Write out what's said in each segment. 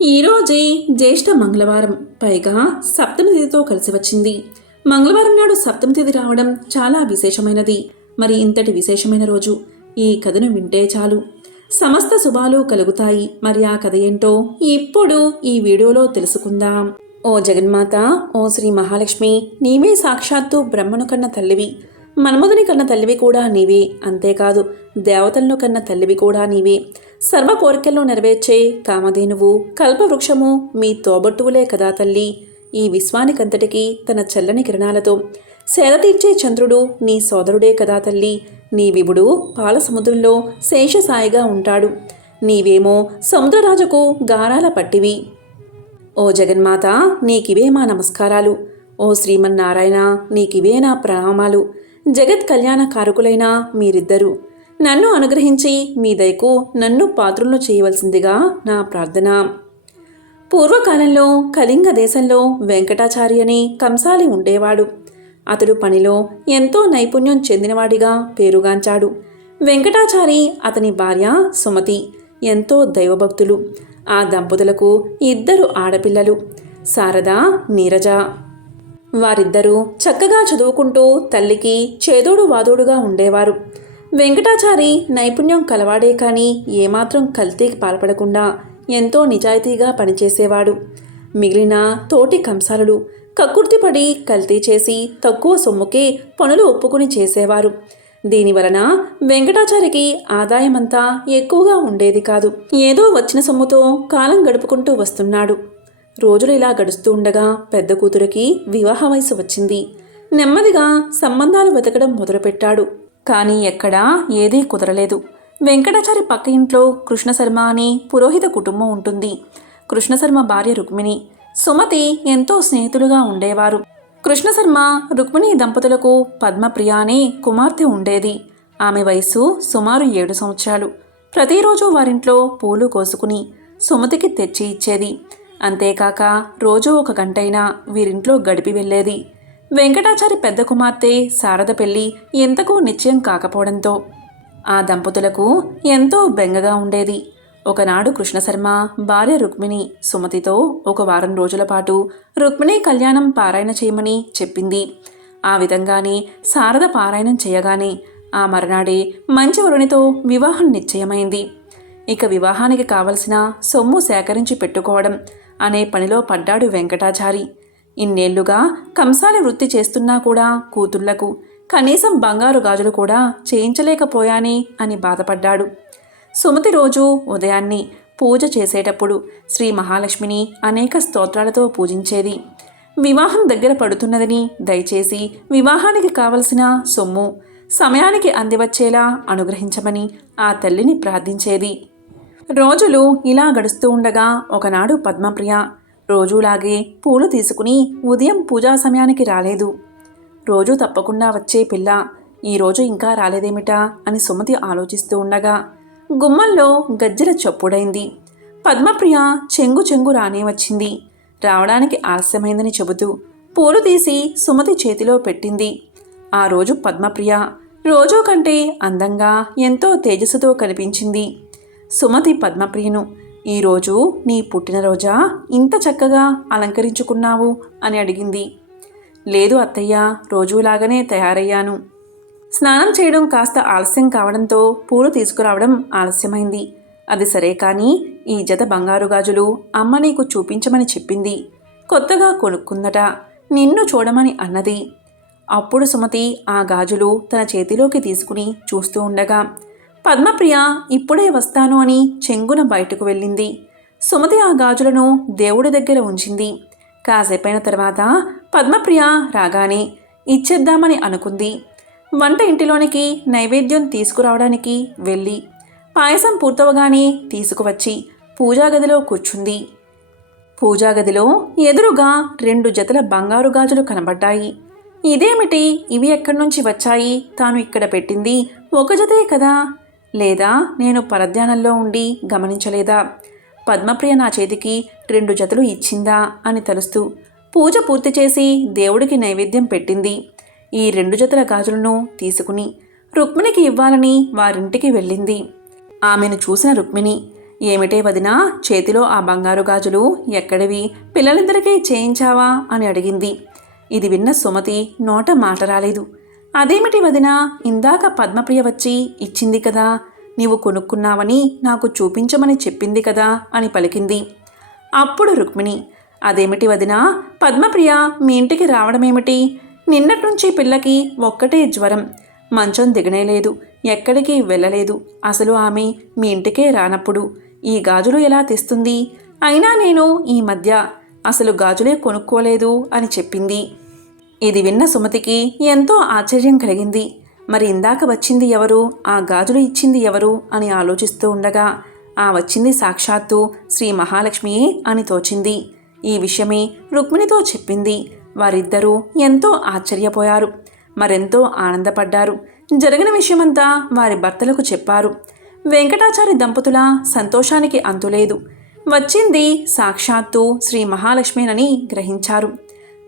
ఈరోజే జ్యేష్ఠ మంగళవారం, పైగా సప్తమి తిథితో కలిసి వచ్చింది. మంగళవారం నాడు సప్తమి తిథి రావడం చాలా విశేషమైనది. మరి ఇంతటి విశేషమైన రోజు ఈ కథను వింటే చాలు, సమస్త శుభాలు కలుగుతాయి. మరి ఆ కథ ఏంటో ఇప్పుడు ఈ వీడియోలో తెలుసుకుందాం. ఓ జగన్మాత, ఓ శ్రీ మహాలక్ష్మి, నీవే సాక్షాత్తు బ్రహ్మను కన్న తల్లివి, మన్మధుని కన్న తల్లివి కూడా నీవే. అంతేకాదు, దేవతలను కన్న తల్లివి కూడా నీవే. సర్వ కోరికలను నెరవేర్చే కామధేనువు, కల్పవృక్షము మీ తోబట్టువులే కదా తల్లి. ఈ విశ్వానికంతటికీ తన చల్లని కిరణాలతో సేద తీర్చే చంద్రుడు నీ సోదరుడే కదా తల్లి. నీ విభుడు పాల సముద్రంలో శేషసాయిగా ఉంటాడు, నీవేమో సముద్రరాజుకు గారాల పట్టివి. ఓ జగన్మాత, నీకివే మా నమస్కారాలు. ఓ శ్రీమన్నారాయణ, నీకివే నా ప్రణామాలు. జగత్ కళ్యాణ కారకులైన మీరిద్దరూ నన్ను అనుగ్రహించి మీ దయకు నన్ను పాత్రులను చేయవలసిందిగా నా ప్రార్థన. పూర్వకాలంలో కళింగ దేశంలో వెంకటాచారి అని కంసాలి ఉండేవాడు. అతడు పనిలో ఎంతో నైపుణ్యం చెందినవాడిగా పేరుగాంచాడు. వెంకటాచారి, అతని భార్య సుమతి ఎంతో దైవభక్తులు. ఆ దంపతులకు 2 ఆడపిల్లలు, శారద, నీరజ. వారిద్దరూ చక్కగా చదువుకుంటూ తల్లికి చేదోడు వాదోడుగా ఉండేవారు. వెంకటాచారి నైపుణ్యం కలవాడే కానీ ఏమాత్రం కల్తీకి పాల్పడకుండా ఎంతో నిజాయితీగా పనిచేసేవాడు. మిగిలిన తోటి కంసాలులు కక్కుర్తిపడి కల్తీ చేసి తక్కువ సొమ్ముకే పనులు ఒప్పుకుని చేసేవారు. దీనివలన వెంకటాచారికి ఆదాయమంతా ఎక్కువగా ఉండేది కాదు. ఏదో వచ్చిన సొమ్ముతో కాలం గడుపుకుంటూ వస్తున్నాడు. రోజులు ఇలా గడుస్తూ ఉండగా పెద్ద కూతురికి వివాహ వయసు వచ్చింది. నెమ్మదిగా సంబంధాలు వెతకడం మొదలుపెట్టాడు. కానీ ఎక్కడా ఏదీ కుదరలేదు. వెంకటాచారి పక్క ఇంట్లో కృష్ణశర్మ అని పురోహిత కుటుంబం ఉంటుంది. కృష్ణశర్మ భార్య రుక్మిణి, సుమతి ఎంతో స్నేహితులుగా ఉండేవారు. కృష్ణశర్మ, రుక్మిణి దంపతులకు పద్మప్రియ అనే కుమార్తె ఉండేది. ఆమె వయసు సుమారు 7 సంవత్సరాలు. ప్రతిరోజు వారింట్లో పూలు కోసుకుని సుమతికి తెచ్చి ఇచ్చేది. అంతేకాక రోజూ 1 గంటైనా వీరింట్లో గడిపి వెళ్ళేది. వెంకటాచారి పెద్ద కుమార్తె శారద పెళ్లి ఎంతకు నిశ్చయం కాకపోవడంతో ఆ దంపతులకు ఎంతో బెంగగా ఉండేది. ఒకనాడు కృష్ణశర్మ భార్య రుక్మిణి సుమతితో 1 వారం రోజుల పాటు రుక్మిణి కళ్యాణం పారాయణ చేయమని చెప్పింది. ఆ విధంగానే శారద పారాయణం చేయగానే ఆ మరునాడే మంచి వరునితో వివాహం నిశ్చయమైంది. ఇక వివాహానికి కావలసిన సొమ్ము సేకరించి పెట్టుకోవడం అనే పనిలో పడ్డాడు వెంకటాచారి. ఇన్నేళ్లుగా కంసాలి వృత్తి చేస్తున్నా కూడా కూతుళ్లకు కనీసం బంగారు గాజులు కూడా చేయించలేకపోయానే అని బాధపడ్డాడు. సుమతి రోజు ఉదయాన్నే పూజ చేసేటప్పుడు శ్రీ మహాలక్ష్మిని అనేక స్తోత్రాలతో పూజించేది. వివాహం దగ్గర పడుతున్నదని దయచేసి వివాహానికి కావలసిన సొమ్ము సమయానికి అందివచ్చేలా అనుగ్రహించమని ఆ తల్లిని ప్రార్థించేది. రోజులు ఇలా గడుస్తూ ఉండగా ఒకనాడు పద్మప్రియ రోజులాగే పూలు తీసుకుని ఉదయం పూజా సమయానికి రాలేదు. రోజు తప్పకుండా వచ్చే పిల్ల ఈరోజు ఇంకా రాలేదేమిటా అని సుమతి ఆలోచిస్తూ ఉండగా గుమ్మంలో గజ్జెల చప్పుడైంది. పద్మప్రియ చెంగు చెంగు రానే వచ్చింది. రావడానికి ఆలస్యమైందని చెబుతూ పూలు తీసి సుమతి చేతిలో పెట్టింది. ఆ రోజు పద్మప్రియ రోజూ కంటే అందంగా ఎంతో తేజస్సుతో కనిపించింది. సుమతి పద్మప్రియను, ఈరోజు నీ పుట్టినరోజా, ఇంత చక్కగా అలంకరించుకున్నావు అని అడిగింది. లేదు అత్తయ్య, రోజులాగానే తయారయ్యాను. స్నానం చేయడం కాస్త ఆలస్యం కావడంతో పూలు తీసుకురావడం ఆలస్యమైంది. అది సరే కానీ ఈ జత బంగారు గాజులు అమ్మ నీకు చూపించమని చెప్పింది. కొత్తగా కొనుక్కుందట, నిన్ను చూడమని అన్నది. అప్పుడు సుమతి ఆ గాజులు తన చేతిలోకి తీసుకుని చూస్తూ ఉండగా పద్మప్రియ ఇప్పుడే వస్తాను అని చెంగున బయటకు వెళ్ళింది. సుమతి ఆ గాజులను దేవుడి దగ్గర ఉంచింది. కాసేపైన తర్వాత పద్మప్రియ రాగానే ఇచ్చేద్దామని అనుకుంది. వంట ఇంటిలోనికి నైవేద్యం తీసుకురావడానికి వెళ్ళి పాయసం పూర్తవగానే తీసుకువచ్చి పూజాగదిలో కూర్చుంది. పూజాగదిలో ఎదురుగా 2 జతల బంగారు గాజులు కనబడ్డాయి. ఇదేమిటి, ఇవి ఎక్కడి నుంచి వచ్చాయి? తాను ఇక్కడ పెట్టింది 1 జతే కదా, లేదా నేను పరధ్యానంలో ఉండి గమనించలేదా? పద్మప్రియ నా చేతికి 2 జతలు ఇచ్చిందా అని తలుస్తూ పూజ పూర్తి చేసి దేవుడికి నైవేద్యం పెట్టింది. ఈ 2 జతల గాజులను తీసుకుని రుక్మిణికి ఇవ్వాలని వారింటికి వెళ్ళింది. ఆమెను చూసిన రుక్మిణి, ఏమిటే వదినా, చేతిలో ఆ బంగారు గాజులు ఎక్కడివి? పిల్లలిద్దరికీ చేయించావా అని అడిగింది. ఇది విన్న సుమతి నోట మాట రాలేదు. అదేమిటి వదినా, ఇందాక పద్మప్రియ వచ్చి ఇచ్చింది కదా, నీవు కొనుక్కున్నావని నాకు చూపించమని చెప్పింది కదా అని పలికింది. అప్పుడు రుక్మిణి, అదేమిటి వదినా, పద్మప్రియ మీ ఇంటికి రావడమేమిటి? నిన్నట్నుంచి పిల్లకి ఒక్కటే జ్వరం, మంచం దిగనేలేదు, ఎక్కడికి వెళ్ళలేదు. అసలు ఆమె మీ ఇంటికే రానప్పుడు ఈ గాజులు ఎలా తెస్తుంది? అయినా నేను ఈ మధ్య అసలు గాజులే కొనుక్కోలేదు అని చెప్పింది. ఇది విన్న సుమతికి ఎంతో ఆశ్చర్యం కలిగింది. మరి ఇందాక వచ్చింది ఎవరు, ఆ గాజులు ఇచ్చింది ఎవరు అని ఆలోచిస్తూ ఉండగా ఆ వచ్చింది సాక్షాత్తు శ్రీ మహాలక్ష్మియే అని తోచింది. ఈ విషయమే రుక్మిణితో చెప్పింది. వారిద్దరూ ఎంతో ఆశ్చర్యపోయారు, మరెంతో ఆనందపడ్డారు. జరిగిన విషయమంతా వారి భర్తలకు చెప్పారు. వెంకటాచారి దంపతుల సంతోషానికి అంతులేదు. వచ్చింది సాక్షాత్తు శ్రీ మహాలక్ష్మేనని గ్రహించారు.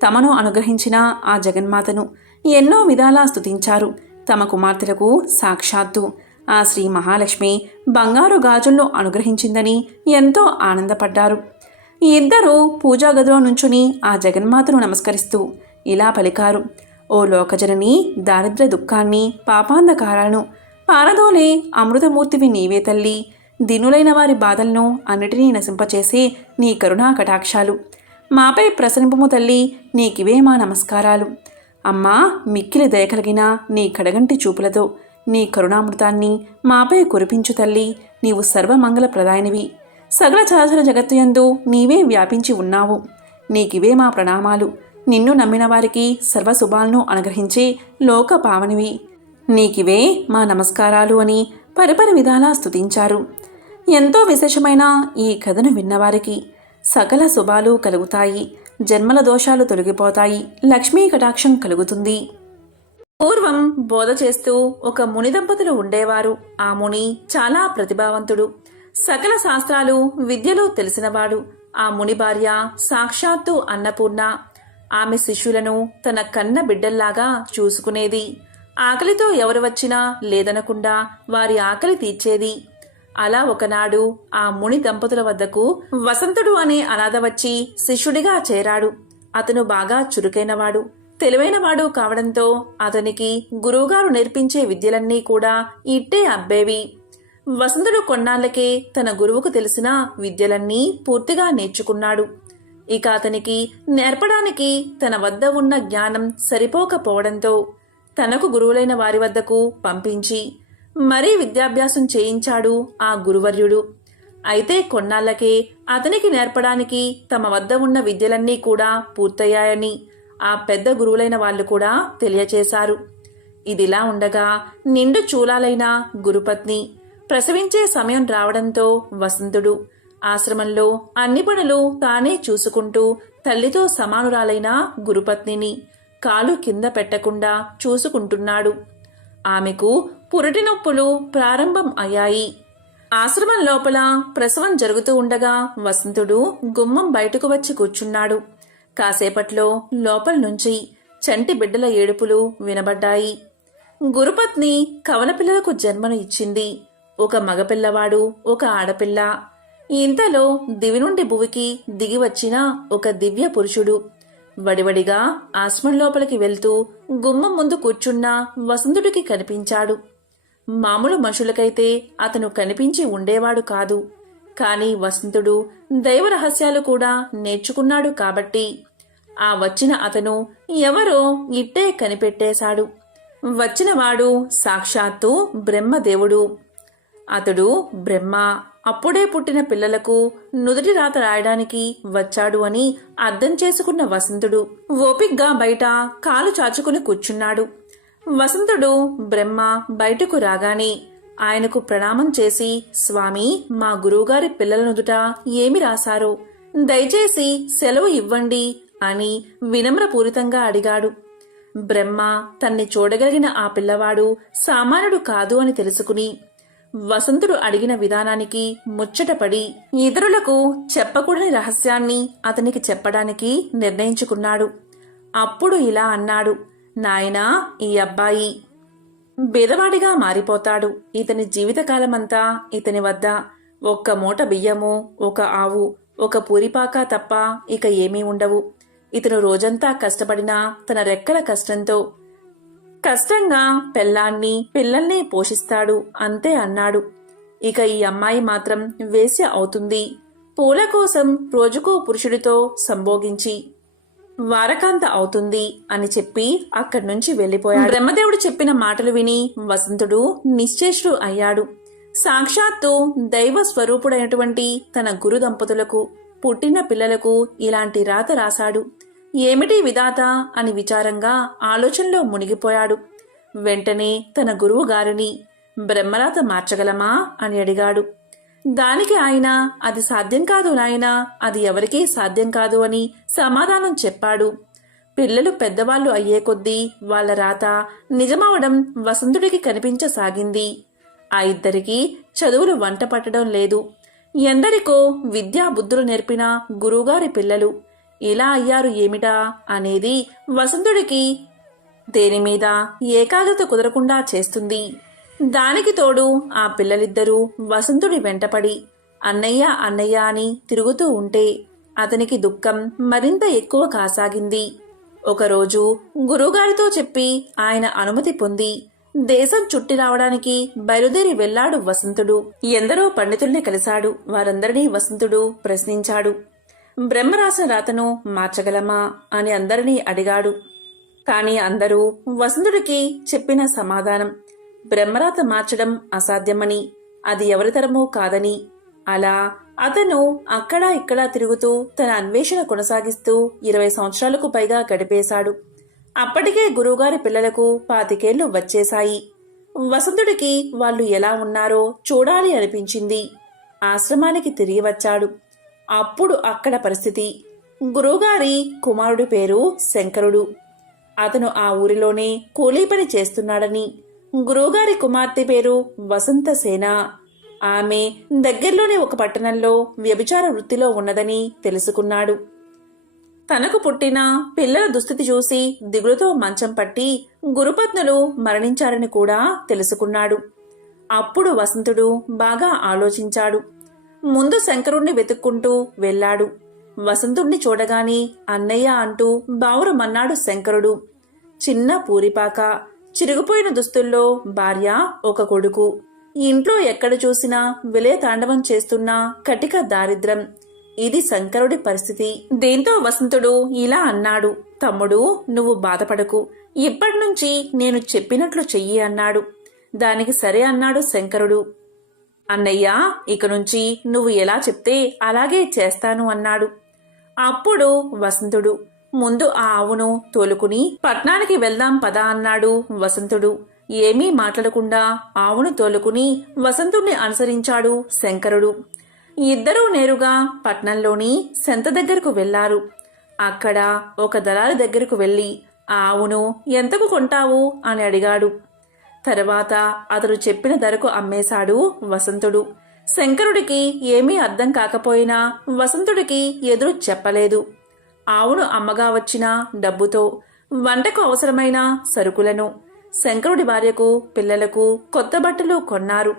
తమను అనుగ్రహించిన ఆ జగన్మాతను ఎన్నో విధాలా స్తుతించారు. తమ కుమార్తెలకు సాక్షాత్తు ఆ శ్రీ మహాలక్ష్మి బంగారు గాజులను అనుగ్రహించిందని ఎంతో ఆనందపడ్డారు. ఇద్దరూ పూజా గదిలో నుంచుని ఆ జగన్మాతను నమస్కరిస్తూ ఇలా పలికారు. ఓ లోకజనని, దారిద్ర్య దుఃఖాన్ని పాపాంధకారాలను పారదోలే అమృతమూర్తివి నీవే తల్లి. దీనులైన వారి బాధలను అన్నిటినీ నశింపచేసే నీ కరుణా కటాక్షాలు మాపై ప్రసరింపము తల్లి, నీకివే మా నమస్కారాలు. అమ్మా, మిక్కిలి దయకలిగిన నీ కడగంటి చూపులతో నీ కరుణామృతాన్ని మాపై కురిపించు తల్లి. నీవు సర్వమంగళ ప్రదాయనివి, సకల చరాచర జగత్తుయందు నీవే వ్యాపించి ఉన్నావు. నీకివే మా ప్రణామాలు. నిన్ను నమ్మిన వారికి సర్వశుభాలను అనుగ్రహించే లోక పావనివి, నీకివే మా నమస్కారాలు అని పరిపరి విధాలా స్తుతించారు. ఎంతో విశేషమైన ఈ కథను విన్నవారికి సకల శుభాలు కలుగుతాయి, జన్మల దోషాలు తొలగిపోతాయి, లక్ష్మీ కటాక్షం కలుగుతుంది. పూర్వం బోధ చేస్తూ ఒక ముని దంపతులు ఉండేవారు. ఆ ముని చాలా ప్రతిభావంతుడు, సకల శాస్త్రాలు విద్యలు తెలిసినవాడు. ఆ ముని భార్య సాక్షాత్తు అన్నపూర్ణ. ఆమె శిష్యులను తన కన్న బిడ్డల్లాగా చూసుకునేది. ఆకలితో ఎవరు వచ్చినా లేదనకుండా వారి ఆకలి తీర్చేది. అలా ఒకనాడు ఆ ముని దంపతుల వద్దకు వసంతుడు అనే అనాథ వచ్చి శిష్యుడిగా చేరాడు. అతను బాగా చురుకైనవాడు, తెలివైనవాడు కావడంతో అతనికి గురువుగారు నేర్పించే విద్యలన్నీ కూడా ఇట్టే అబ్బేవి. వసంతుడు కొన్నాళ్లకే తన గురువుకు తెలిసిన విద్యలన్నీ పూర్తిగా నేర్చుకున్నాడు. ఇక అతనికి నేర్పడానికి తన వద్ద ఉన్న జ్ఞానం సరిపోకపోవడంతో తనకు గురువులైన వారి వద్దకు పంపించి మరీ విద్యాభ్యాసం చేయించాడు ఆ గురువర్యుడు. అయితే కొన్నాళ్లకే అతనికి నేర్పడానికి తమ వద్ద ఉన్న విద్యలన్నీ కూడా పూర్తయ్యాయని ఆ పెద్ద గురువులైన వాళ్ళు కూడా తెలియచేశారు. ఇదిలా ఉండగా నిండు చూలాలైన గురుపత్ని ప్రసవించే సమయం రావడంతో వసంతుడు ఆశ్రమంలో అన్ని పనులు తానే చూసుకుంటూ తల్లితో సమానురాలైన గురుపత్నిని కాలు కింద పెట్టకుండా చూసుకుంటున్నాడు. ఆమెకు పురిటి నొప్పులు ప్రారంభం అయ్యాయి. ఆశ్రమం లోపల ప్రసవం జరుగుతూ ఉండగా వసంతుడు గుమ్మం బయటకు వచ్చి కూర్చున్నాడు. కాసేపట్లో లోపల నుంచి చంటి బిడ్డల ఏడుపులు వినబడ్డాయి. గురుపత్ని కవల పిల్లలకు జన్మను ఇచ్చింది. ఒక మగపిల్లవాడు, ఒక ఆడపిల్ల. ఇంతలో దివి నుండి భువికి దిగి వచ్చిన ఒక దివ్య పురుషుడు వడివడిగా ఆశ్రమం లోపలికి వెళ్తూ గుమ్మం ముందు కూర్చున్న వసంతుడికి కనిపించాడు. మామూలు మనుషులకైతే అతను కనిపించి ఉండేవాడు కాదు. కాని వసంతుడు దైవ రహస్యాలు కూడా నేర్చుకున్నాడు కాబట్టి ఆ వచ్చిన అతను ఎవరో ఇట్టే కనిపెట్టేశాడు. వచ్చినవాడు సాక్షాత్తు బ్రహ్మదేవుడు. అతడు బ్రహ్మ అప్పుడే పుట్టిన పిల్లలకు నుదుటి రాత రాయడానికి వచ్చాడు అని అర్థం చేసుకున్న వసంతుడు ఓపిగ్గా బయట కాలు చాచుకుని కూర్చున్నాడు. వసంతుడు బ్రహ్మ బయటకు రాగానే ఆయనకు ప్రణామం చేసి, స్వామి, మా గురువుగారి పిల్లల నుదుట ఏమి రాశారో దయచేసి సెలవు ఇవ్వండి అని వినమ్రపూరితంగా అడిగాడు. బ్రహ్మ తన్ని చూడగలిగిన ఆ పిల్లవాడు సామాన్యుడు కాదు అని తెలుసుకుని వసంతుడు అడిగిన విధానానికి ముచ్చటపడి ఇతరులకు చెప్పకూడని రహస్యాన్ని అతనికి చెప్పడానికి నిర్ణయించుకున్నాడు. అప్పుడు ఇలా అన్నాడు, నాయనా, ఈ అబ్బాయి బేదవాడిగా మారిపోతాడు. ఇతని జీవితకాలమంతా ఇతని వద్ద ఒక్క మూట బియ్యము, ఒక ఆవు, ఒక పూరిపాక తప్ప ఇక ఏమీ ఉండవు. ఇతను రోజంతా కష్టపడినా తన రెక్కల కష్టంగా పెళ్ళాన్ని పిల్లల్ని పోషిస్తాడు అంతే అన్నాడు. ఇక ఈ అమ్మాయి మాత్రం వేశ్య అవుతుంది. పూల కోసం రోజుకో పురుషుడితో సంభోగించి వారకాంత అవుతుంది అని చెప్పి అక్కడి నుంచి వెళ్లిపోయాడు. బ్రహ్మదేవుడు చెప్పిన మాటలు విని వసంతుడు నిశ్చేష్టుడు అయ్యాడు. సాక్షాత్తు దైవ స్వరూపుడైనటువంటి తన గురు దంపతులకు పుట్టిన పిల్లలకు ఇలాంటి రాత రాశాడు. ఏమిటి విధాత అని విచారంగా ఆలోచనలో మునిగిపోయాడు. వెంటనే తన గురువు గారిని బ్రహ్మరాత మార్చగలమా అని అడిగాడు. దానికి ఆయన, అది సాధ్యం కాదు నాయనా, అది ఎవరికీ సాధ్యం కాదు అని సమాధానం చెప్పాడు. పిల్లలు పెద్దవాళ్లు అయ్యే కొద్దీ వాళ్ల రాత నిజమవడం వసంతుడికి కనిపించసాగింది. ఆ ఇద్దరికీ చదువులు వంట పట్టడం లేదు. ఎందరికో విద్యా బుద్ధులు నేర్పిన గురువుగారి పిల్లలు ఇలా అయ్యారు ఏమిటా అనేది వసంతుడికి దేనిమీద ఏకాగ్రత కుదరకుండా చేస్తుంది. దానికి తోడు ఆ పిల్లలిద్దరూ వసంతుడి వెంటపడి అన్నయ్య అన్నయ్య అని తిరుగుతూ ఉంటే అతనికి దుఃఖం మరింత ఎక్కువ కాసాగింది. ఒకరోజు గురువుగారితో చెప్పి ఆయన అనుమతి పొంది దేశం చుట్టి రావడానికి బయలుదేరి వెళ్లాడు వసంతుడు. ఎందరో పండితుల్ని కలిశాడు. వారందరినీ వసంతుడు ప్రశ్నించాడు. బ్రహ్మ రాసిన రాతను మార్చగలమా అని అందరినీ అడిగాడు. కాని అందరూ వసంతుడికి చెప్పిన సమాధానం బ్రహ్మరాత మార్చడం అసాధ్యమని, అది ఎవరితరమూ కాదని. అలా అతను అక్కడా ఇక్కడా తిరుగుతూ తన అన్వేషణ కొనసాగిస్తూ 20 సంవత్సరాలకు పైగా గడిపేశాడు. అప్పటికే గురువుగారి పిల్లలకు 25 ఏళ్లు వచ్చేశాయి. వసంతుడికి వాళ్ళు ఎలా ఉన్నారో చూడాలి అనిపించింది. ఆశ్రమానికి తిరిగి వచ్చాడు. అప్పుడు అక్కడ పరిస్థితి, గురువుగారి కుమారుడి పేరు శంకరుడు. అతను ఆ ఊరిలోనే కూలీ పని చేస్తున్నాడని, గురువుగారి కుమార్తె పేరు వసంతసేన. ఆమె దగ్గర్లోనే ఒక పట్టణంలో వ్యభిచార వృత్తిలో ఉన్నదని తెలుసుకున్నాడు. తనకు పుట్టిన పిల్లల దుస్థితి చూసి దిగులుతో మంచం పట్టి గురుపత్నులు మరణించారని కూడా తెలుసుకున్నాడు. అప్పుడు వసంతుడు బాగా ఆలోచించాడు. ముందు శంకరుణ్ణి వెతుక్కుంటూ వెళ్లాడు. వసంతుణ్ణి చూడగాని అన్నయ్య అంటూ బావురమన్నాడు శంకరుడు. చిన్న పూరిపాక, చిరిగిపోయిన దుస్తుల్లో భార్య, ఒక కొడుకు. ఇంట్లో ఎక్కడ చూసినా విలయ తాండవం చేస్తున్న కటిక దారిద్ర్యం. ఇది శంకరుడి పరిస్థితి. దీంతో వసంతుడు ఇలా అన్నాడు. తమ్ముడు, నువ్వు బాధపడకు, ఇప్పటినుంచి నేను చెప్పినట్లు చెయ్యి అన్నాడు. దానికి సరే అన్నాడు శంకరుడు. అన్నయ్య, ఇక నుంచి నువ్వు ఎలా చెప్తే అలాగే చేస్తాను అన్నాడు. అప్పుడు వసంతుడు, ముందు ఆ ఆవును తోలుకుని పట్నానికి వెళ్దాం పదా అన్నాడు వసంతుడు. ఏమీ మాట్లాడకుండా ఆవును తోలుకుని వసంతుణ్ణి అనుసరించాడు శంకరుడు. ఇద్దరూ నేరుగా పట్నంలోని సెంత దగ్గరకు వెళ్లారు. అక్కడ ఒక దళారి దగ్గరకు వెళ్లి ఆ ఆవును ఎంతకు కొంటావు అని అడిగాడు. తర్వాత అతడు చెప్పిన ధరకు అమ్మేశాడు వసంతుడు. శంకరుడికి ఏమీ అర్థం కాకపోయినా వసంతుడికి ఎదురు చెప్పలేదు. ఆవును అమ్మగా వచ్చిన డబ్బుతో వంటకు అవసరమైన సరుకులను, శంకరుడి భార్యకు పిల్లలకు కొత్త బట్టలు కొన్నారు.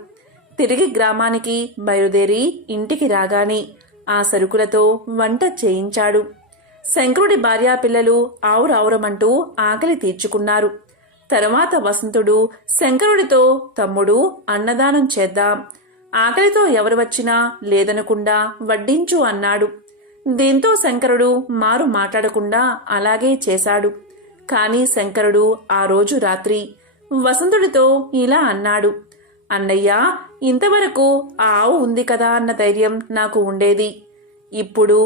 తిరిగి గ్రామానికి బయలుదేరి ఇంటికి రాగానే ఆ సరుకులతో వంట చేయించాడు. శంకరుడి భార్యా పిల్లలు ఆవురావురమంటూ ఆకలి తీర్చుకున్నారు. తర్వాత వసంతుడు శంకరుడితో, తమ్ముడు, అన్నదానం చేద్దాం, ఆకలితో ఎవరు వచ్చినా లేదనకుండా వడ్డించు అన్నాడు. దీంతో శంకరుడు మారు మాట్లాడకుండా అలాగే చేశాడు. కాని శంకరుడు ఆ రోజు రాత్రి వసంతుడితో ఇలా అన్నాడు. అన్నయ్య, ఇంతవరకు ఆ ఆవు ఉంది కదా అన్న ధైర్యం నాకు ఉండేది. ఇప్పుడు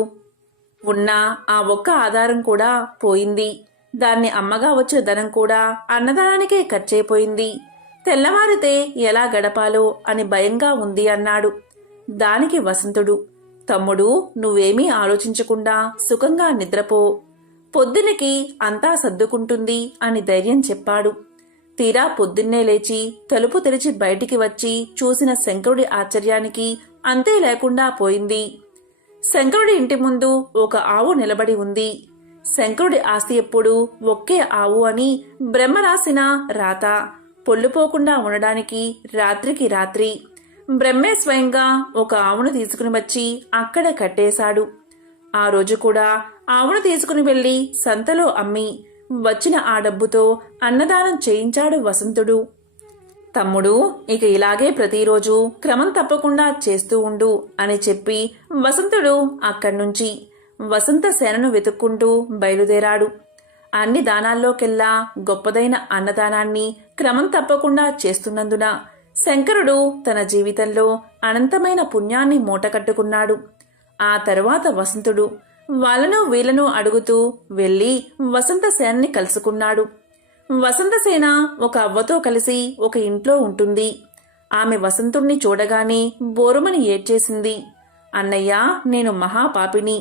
ఉన్న ఆ ఒక్క ఆధారం కూడా పోయింది. దాన్ని అమ్మగా వచ్చిన ధనం కూడా అన్నదానానికే ఖర్చయిపోయింది. తెల్లవారితే ఎలా గడపాలో అని భయంగా ఉంది అన్నాడు. దానికి వసంతుడు, తమ్ముడు, నువ్వేమీ ఆలోచించకుండా సుఖంగా నిద్రపో, పొద్దునకి అంతా సర్దుకుంటుంది అని ధైర్యం చెప్పాడు. తీరా పొద్దున్నే లేచి తలుపు తెరిచి బయటికి వచ్చి చూసిన శంకరుడి ఆశ్చర్యానికి అంతే లేకుండా పోయింది. శంకరుడి ఇంటి ముందు ఒక ఆవు నిలబడి ఉంది. శంకరుడి ఆస్తి ఎప్పుడు ఒకే ఆవు అని బ్రహ్మ రాసిన రాత పొల్లుపోకుండా ఉండడానికి రాత్రికి రాత్రి బ్రహ్మే స్వయంగా ఒక ఆవును తీసుకుని వచ్చి అక్కడ కట్టేశాడు. ఆ రోజు కూడా ఆవును తీసుకుని వెళ్లి సంతలో అమ్మి వచ్చిన ఆ డబ్బుతో అన్నదానం చేయించాడు వసంతుడు. తమ్ముడు, ఇక ఇలాగే ప్రతిరోజు క్రమం తప్పకుండా చేస్తూ ఉండు అని చెప్పి వసంతుడు అక్కడ్నుంచి వసంత సేనను వెతుక్కుంటూ బయలుదేరాడు. అన్ని దానాల్లోకెల్లా గొప్పదైన అన్నదానాన్ని క్రమం తప్పకుండా చేస్తున్నందున శంకరుడు తన జీవితంలో అనంతమైన పుణ్యాన్ని మూటకట్టుకున్నాడు. ఆ తరువాత వసంతుడు వాళ్ళను వీళ్ళను అడుగుతూ వెళ్లి వసంత సేనని కలుసుకున్నాడు. వసంతసేన ఒక అవ్వతో కలిసి ఒక ఇంట్లో ఉంటుంది. ఆమె వసంతుణ్ణి చూడగానే బోరుమని ఏడ్చేసింది. అన్నయ్య, నేను మహాపాపిని.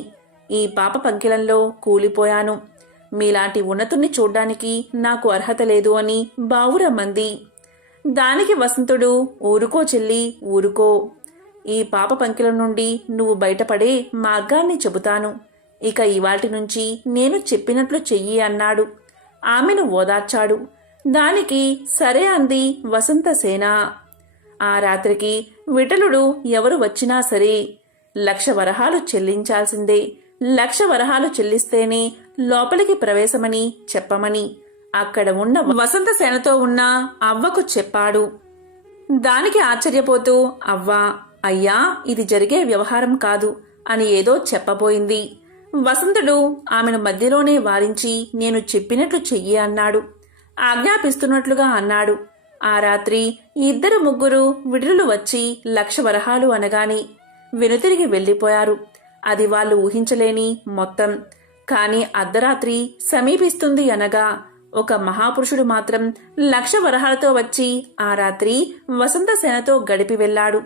ఈ పాప పంకిలంలో కూలిపోయాను. మీలాంటి ఉన్నతుణ్ణి చూడ్డానికి నాకు అర్హత లేదు అని బావురమ్మంది. దానికి వసంతుడు, ఊరుకో చెల్లి, ఊరుకో. ఈ పాప పంకిలం నుండి నువ్వు బయటపడే మార్గాన్ని చెబుతాను. ఇక ఇవాల్టి నుంచి నేను చెప్పినట్లు చెయ్యి అన్నాడు. ఆమెను ఓదార్చాడు. దానికి సరే అంది వసంతసేన. ఆ రాత్రికి విఠలుడు ఎవరు వచ్చినా సరే 1,00,000 వరహాలు చెల్లించాల్సిందే. 1,00,000 వరహాలు చెల్లిస్తేనే లోపలికి ప్రవేశమని చెప్పమని అక్కడ ఉన్న వసంతసేనతో ఉన్న అవ్వకు చెప్పాడు. దానికి ఆశ్చర్యపోతూ అవ్వా, అయ్యా, ఇది జరిగే వ్యవహారం కాదు అని ఏదో చెప్పబోయింది. వసంతుడు ఆమెను మధ్యలోనే వారించి నేను చెప్పినట్లు చెయ్యి అన్నాడు. ఆజ్ఞాపిస్తున్నట్లుగా అన్నాడు. ఆ రాత్రి 2-3 విడులు వచ్చి 1,00,000 వరహాలు అనగాని వెనుతిరిగి వెళ్లిపోయారు. అది వాళ్ళు ఊహించలేని మొత్తం. కాని అర్ధరాత్రి సమీపిస్తుంది అనగా ఒక మహాపురుషుడు మాత్రం 1,00,000 వరహాలతో వచ్చి ఆ రాత్రి వసంతసేనతో గడిపి వెళ్లాడు.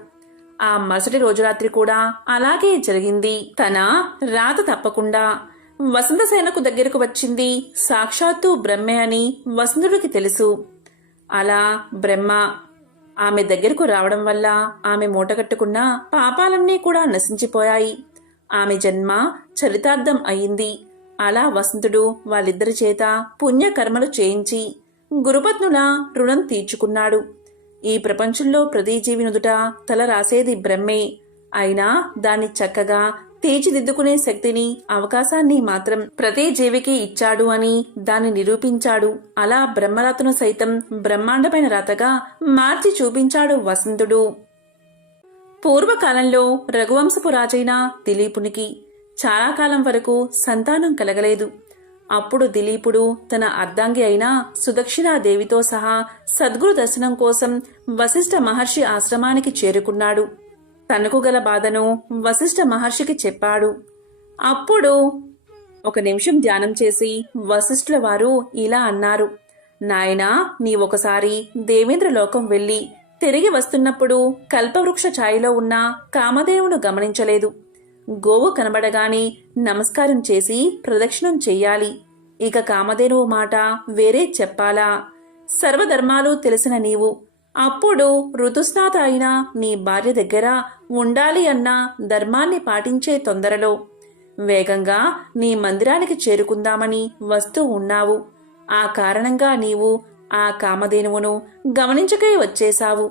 ఆ మరుసటి రోజు రాత్రి కూడా అలాగే జరిగింది. తన రాత తప్పకుండా వసంతసేనకు దగ్గరకు వచ్చింది సాక్షాత్తు బ్రహ్మే అని వసంతుడికి తెలుసు. అలా బ్రహ్మ ఆమె దగ్గరకు రావడం వల్ల ఆమె మూటగట్టుకున్న పాపాలన్నీ కూడా నశించిపోయాయి. ఆమె జన్మ చరితార్థం అయింది. అలా వసంతుడు వాళ్ళిద్దరి చేత పుణ్యకర్మలు చేయించి గురుపత్నుల రుణం తీర్చుకున్నాడు. ఈ ప్రపంచంలో ప్రతి జీవి నుదుట తల రాసేది బ్రహ్మే. అయినా దాన్ని చక్కగా తీర్చిదిద్దుకునే శక్తిని, అవకాశాన్ని మాత్రం ప్రతి జీవికి ఇచ్చాడు అని దాన్ని నిరూపించాడు. అలా బ్రహ్మరాతను సైతం బ్రహ్మాండమైన రాతగా మార్చి చూపించాడు వసంతుడు. పూర్వకాలంలో రఘువంశపు రాజైన దిలీపునికి చాలా కాలం వరకు సంతానం కలగలేదు. అప్పుడు దిలీపుడు తన అర్ధాంగి అయిన సుదక్షిణాదేవితో సహా సద్గురు దర్శనం కోసం వశిష్ఠ మహర్షి ఆశ్రమానికి చేరుకున్నాడు. తనకు గల బాధను వశిష్ఠ మహర్షికి చెప్పాడు. అప్పుడు 1 నిమిషం ధ్యానం చేసి వశిష్ఠుల వారు ఇలా అన్నారు. నాయనా, నీవొకసారి దేవేంద్ర లోకం వెళ్లి తిరిగి వస్తున్నప్పుడు కల్పవృక్ష ఛాయలో ఉన్న కామధేనువును గమనించలేదు. గోవు కనబడగాని నమస్కారం చేసి ప్రదక్షిణం చెయ్యాలి. ఇక కామధేనువు మాట వేరే చెప్పాలా? సర్వధర్మాలు తెలిసిన నీవు అప్పుడు ఋతుస్నాత అయిన నీ భార్య దగ్గర ఉండాలి అన్న ధర్మాన్ని పాటించే తొందరలో వేగంగా నీ మందిరానికి చేరుకుందామని వస్తూ ఉన్నావు. ఆ కారణంగా నీవు ఆ కామధేనువును గమనించకై వచ్చేశావు.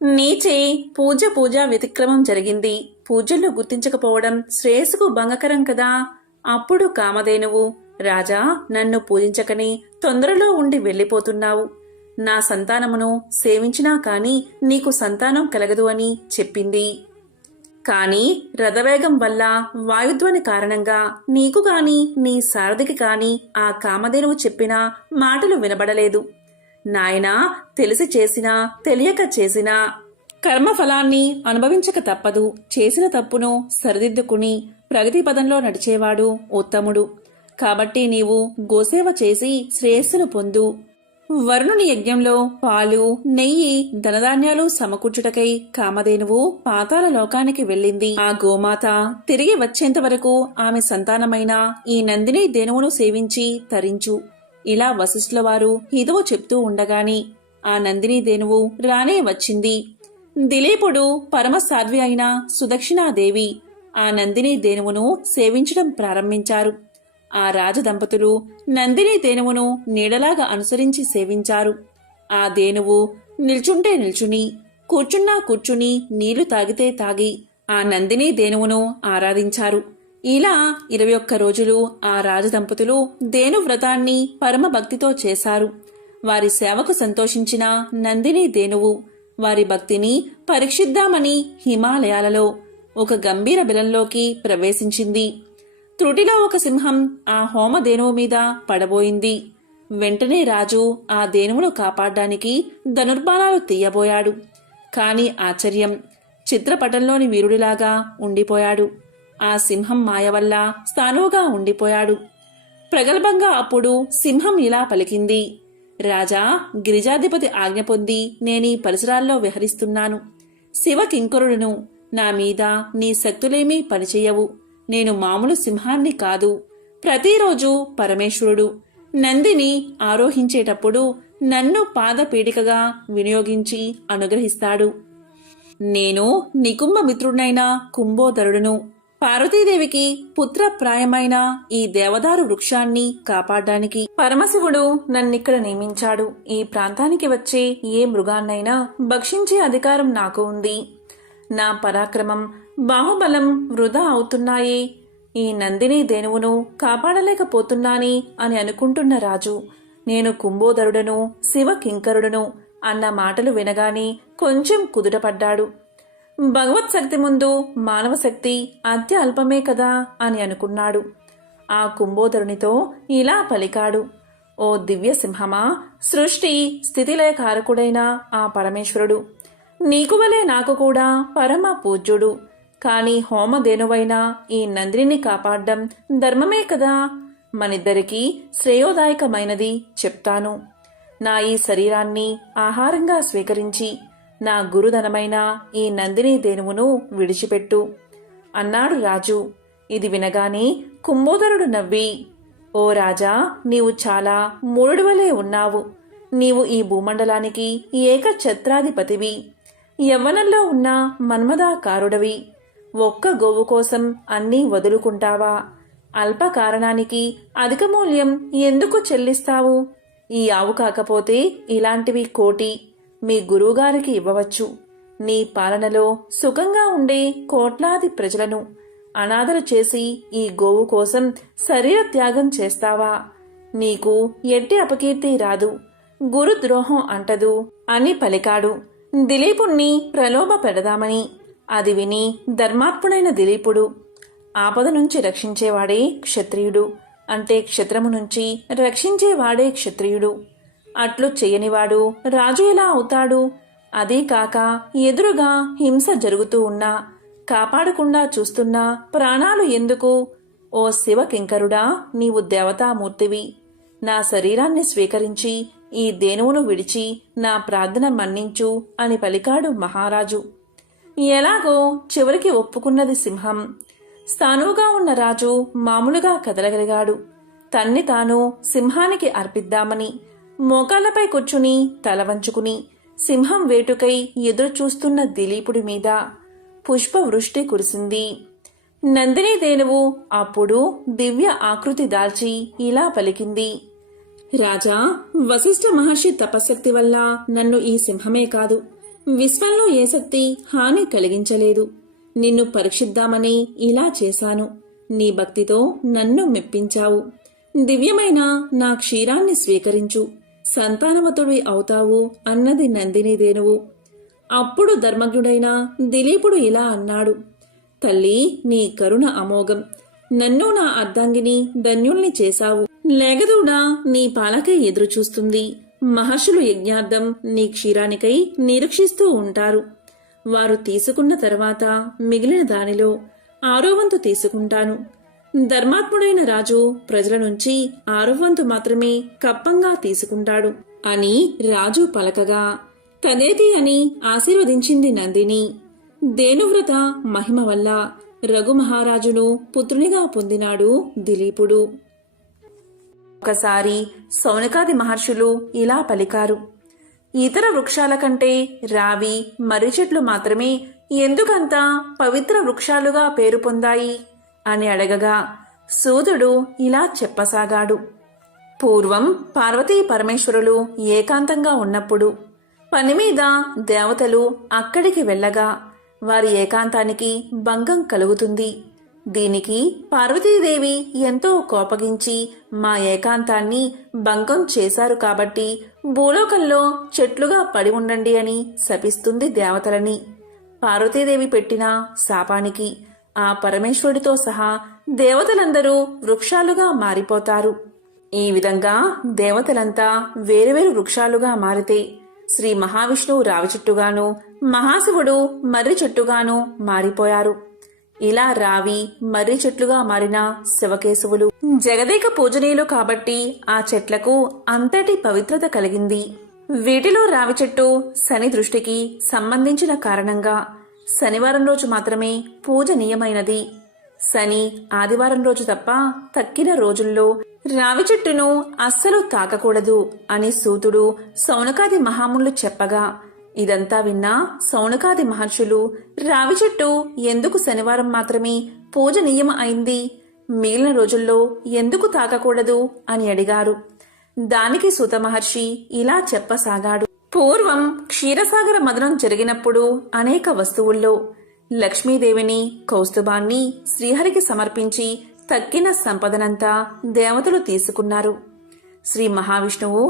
నీచే పూజ వ్యతిక్రమం జరిగింది. పూజల్లో గుర్తించకపోవడం శ్రేయస్సుకు భంగకరం కదా. అప్పుడు కామధేనువు, రాజా, నన్ను పూజించకని తొందరలో ఉండి వెళ్లిపోతున్నావు. నా సంతానమును సేవించినా కాని నీకు సంతానం కలగదు అని చెప్పింది. కాని రథవేగం వల్ల వాయుధ్వని కారణంగా నీకు గాని నీ సారథికి కాని ఆ కామధేనువు చెప్పిన మాటలు వినబడలేదు. నాయనా, తెలిసి చేసినా తెలియక చేసినా కర్మఫలాన్ని అనుభవించక తప్పదు. చేసిన తప్పును సరిదిద్దుకుని ప్రగతి పదంలో నడిచేవాడు ఉత్తముడు. కాబట్టి నీవు గోసేవ చేసి శ్రేయస్సును పొందు. వరుణుని యజ్ఞంలో పాలు, నెయ్యి, ధనధాన్యాలు సమకూర్చుటకై కామధేనువు పాతాళ లోకానికి వెళ్ళింది. ఆ గోమాత తిరిగి వచ్చేంత వరకు ఆమె సంతానమైన ఈ నందిని ధేనువును సేవించి తరించు. ఇలా వశిష్ఠుల వారు ఇదో చెప్తూ ఉండగాని ఆ నందిని ధేనువు రానే వచ్చింది. దిలీపుడు పరమసాధ్వి అయిన సుదక్షిణాదేవి ఆ నందిని ధేనువును సేవించడం ప్రారంభించారు. ఆ రాజదంపతులు నందిని ధేనువును నీడలాగా అనుసరించి సేవించారు. ఆ ధేనువు నిల్చుంటే నిల్చుని, కూర్చుని నీళ్లు తాగితే తాగి ఆ నందిని దేనువును ఆరాధించారు. ఇలా 21 రోజులు ఆ రాజదంపతులు దేను వ్రతాన్ని పరమభక్తితో చేశారు. వారి సేవకు సంతోషించిన నందిని దేనువు వారి భక్తిని పరీక్షిద్దామని హిమాలయాలలో ఒక గంభీర బిలంలోకి ప్రవేశించింది. త్రుటిలో ఒక సింహం ఆ హోమధేనువు మీద పడబోయింది. వెంటనే రాజు ఆ దేనువును కాపాడ్డానికి ధనుర్బాణాలు తీయబోయాడు. కాని ఆశ్చర్యం, చిత్రపటంలోని వీరుడిలాగా ఉండిపోయాడు. ఆ సింహం మాయ వల్ల స్థానువుగా ఉండిపోయాడు. ప్రగల్భంగా అప్పుడు సింహం ఇలా పలికింది: రాజా, గిరిజాధిపతి ఆజ్ఞ పొంది నేనీ పరిసరాల్లో విహరిస్తున్నాను. శివ కింకరుడును. నా మీద నీ శక్తులేమీ పనిచేయవు. నేను మామూలు సింహాన్ని కాదు. ప్రతిరోజు పరమేశ్వరుడు నందిని ఆరోహించేటప్పుడు నన్ను పాదపీడికగా వినియోగించి అనుగ్రహిస్తాడు. నేను నికుంభ మిత్రుడైన కుంభోదరుడును. పార్వతీదేవికి పుత్రప్రాయమైన ఈ దేవదారు వృక్షాన్ని కాపాడడానికి పరమశివుడు నన్నిక్కడ నియమించాడు. ఈ ప్రాంతానికి వచ్చే ఏ మృగాన్నైనా భక్షించే అధికారం నాకు ఉంది. నా పరాక్రమం, బాహుబలం వృధా అవుతున్నాయే. ఈ నందిని దేనువును కాపాడలేకపోతున్నాని అని అనుకుంటున్న రాజు, నేను కుంభోదరుడను, శివ కింకరుడను అన్న మాటలు వినగానే కొంచెం కుదుటపడ్డాడు. భగవత్ శక్తి ముందు మానవ శక్తి అత్య అల్పమే కదా అని అనుకున్నాడు. ఆ కుంభోదరునితో ఇలా పలికాడు: ఓ దివ్య సింహమా, సృష్టి స్థితిలయకారకుడైన ఆ పరమేశ్వరుడు నీకు వలె నాకు కూడా పరమ పూజ్యుడు. కాని హోమధేనువైన ఈ నందిని కాపాడ్డం ధర్మమే కదా. మనిద్దరికీ శ్రేయోదాయకమైనది చెప్తాను. నా ఈ శరీరాన్ని ఆహారంగా స్వీకరించి నా గురుధనమైన ఈ నందిని దేనువును విడిచిపెట్టు అన్నాడు రాజు. ఇది వినగానే కుంభోదరుడు నవ్వి, ఓ రాజా, నీవు చాలా మూఢుడివలే ఉన్నావు. నీవు ఈ భూమండలానికి ఏక ఛత్రాధిపతివి. యవ్వనంలో ఉన్న మన్మదాకారుడవి. ఒక్క గోవు కోసం అన్నీ వదులుకుంటావా? అల్ప కారణానికి అధిక మూల్యం ఎందుకు చెల్లిస్తావు? ఈ ఆవు కాకపోతే ఇలాంటివి కోటి మీ గురువుగారికి ఇవ్వవచ్చు. నీ పాలనలో సుఖంగా ఉండే కోట్లాది ప్రజలను అనాథలు చేసి ఈ గోవు కోసం శరీర త్యాగం చేస్తావా? నీకు ఎట్టి అపకీర్తి రాదు, గురుద్రోహం అంటదు అని పలికాడు. దిలీపుణ్ణి ప్రలోభ పెడదామని. అది విని ధర్మాత్ముడైన దిలీపుడు, ఆపద నుంచి రక్షించేవాడే క్షత్రియుడు, అంటే క్షత్రము నుంచి రక్షించేవాడే క్షత్రియుడు. అట్లు చెయ్యనివాడు రాజు ఎలా అవుతాడు? అదీ కాక ఎదురుగా హింస జరుగుతూ ఉన్నా కాపాడకుండా చూస్తున్నా ప్రాణాలు ఎందుకు? ఓ శివ కింకరుడా, నీవు దేవతామూర్తివి. నా శరీరాన్ని స్వీకరించి ఈ దేనువును విడిచి నా ప్రార్థన మన్నించు అని పలికాడు మహారాజు. ఎలాగో చివరికి ఒప్పుకున్నది సింహం. స్థానువుగా ఉన్న రాజు మామూలుగా కదలగలిగాడు. తన్ని తాను సింహానికి అర్పిద్దామని మోకాళ్లపై కూర్చుని తల వంచుకుని సింహం వేటుకై ఎదురు చూస్తున్న దిలీపుడి మీద పుష్పవృష్టి కురిసింది. నందిని దేనువు అప్పుడు దివ్య ఆకృతి దాల్చి ఇలా పలికింది: రాజా, వశిష్ఠ మహర్షి తపశక్తి వల్ల నన్ను ఈ సింహమే కాదు, విశ్వంలో ఏ శక్తి హాని కలిగించలేదు. నిన్ను పరీక్షిద్దామని ఇలా చేశాను. నీ భక్తితో నన్ను మెప్పించావు. దివ్యమైన నా క్షీరాన్ని స్వీకరించు, సంతానవతుడివి అవుతావు అన్నది నందిని దేనువు. అప్పుడు ధర్మజ్ఞుడైన దిలీపుడు ఇలా అన్నాడు: తల్లి, నీ కరుణ అమోఘం. నన్ను నా అర్ధాంగిని ధన్యుల్ని చేశావు. లేగదూడా నీ పాలకై ఎదురుచూస్తుంది. మహర్షులు యజ్ఞార్థం నీ క్షీరానికై నిరీక్షిస్తూ ఉంటారు. వారు తీసుకున్న తర్వాత మిగిలిన దానిలో 6వ వంతు తీసుకుంటాను. ధర్మాత్ముడైన రాజు ప్రజల నుంచి 6వ వంతు మాత్రమే కప్పంగా తీసుకుంటాడు అని రాజు పలకగా తదేతి అని ఆశీర్వదించింది నందిని. దేనువ్రత మహిమ వల్ల రఘు మహారాజును పుత్రునిగా పొందినాడు దిలీపుడు. ఒకసారి సౌనకాది మహర్షులు ఇలా పలికారు: ఇతర వృక్షాల కంటే రావి, మర్రి చెట్లు మాత్రమే ఎందుకంత పవిత్ర వృక్షాలుగా పేరు పొందాయి అని అడగగా సూదుడు ఇలా చెప్పసాగాడు: పూర్వం పార్వతీ పరమేశ్వరులు ఏకాంతంగా ఉన్నప్పుడు పని మీద దేవతలు అక్కడికి వెళ్ళగా వారి ఏకాంతానికి భంగం కలుగుతుంది. దీనికి పార్వతీదేవి ఎంతో కోపగించి మా ఏకాంతాన్ని భంగం చేశారు కాబట్టి భూలోకంలో చెట్లుగా పడి ఉండండి అని శపిస్తుంది దేవతలని. పార్వతీదేవి పెట్టిన శాపానికి ఆ పరమేశ్వరుడితో సహా దేవతలందరూ వృక్షాలుగా మారిపోతారు. ఈ విధంగా దేవతలంతా వేరువేరు వృక్షాలుగా మారితే శ్రీ మహావిష్ణువు రావి చెట్టుగాను, మహాశివుడు మర్రి చెట్టుగాను మారిపోయారు. ఇలా రావి మర్రి చెట్లుగా మారిన శివకేశవులు జగదేక పూజనీయులు కాబట్టి ఆ చెట్లకు అంతటి పవిత్రత కలిగింది. వీటిలో రావి చెట్టు శని దృష్టికి సంబంధించిన కారణంగా శనివారం రోజు మాత్రమే పూజనీయమైనది. శని ఆదివారం రోజు తప్ప తక్కిన రోజుల్లో రావి చెట్టును అస్సలు తాకకూడదు అని సూతుడు శౌనకాది మహామునులు చెప్పగా ఇదంతా విన్నా శౌనకాది మహర్షులు రావి చెట్టు ఎందుకు శనివారం మాత్రమే పూజనీయం అయింది, మిగిలిన రోజుల్లో ఎందుకు తాకకూడదు అని అడిగారు. దానికి సూత మహర్షి ఇలా చెప్పసాగాడు. పూర్వం క్షీరసాగర మదనం జరిగినప్పుడు అనేక వస్తువుల్లో లక్ష్మీదేవిని, కౌస్తుభాన్ని శ్రీహరికి సమర్పించి తక్కిన సంపదనంతా దేవతలు తీసుకున్నారు. శ్రీ మహావిష్ణువు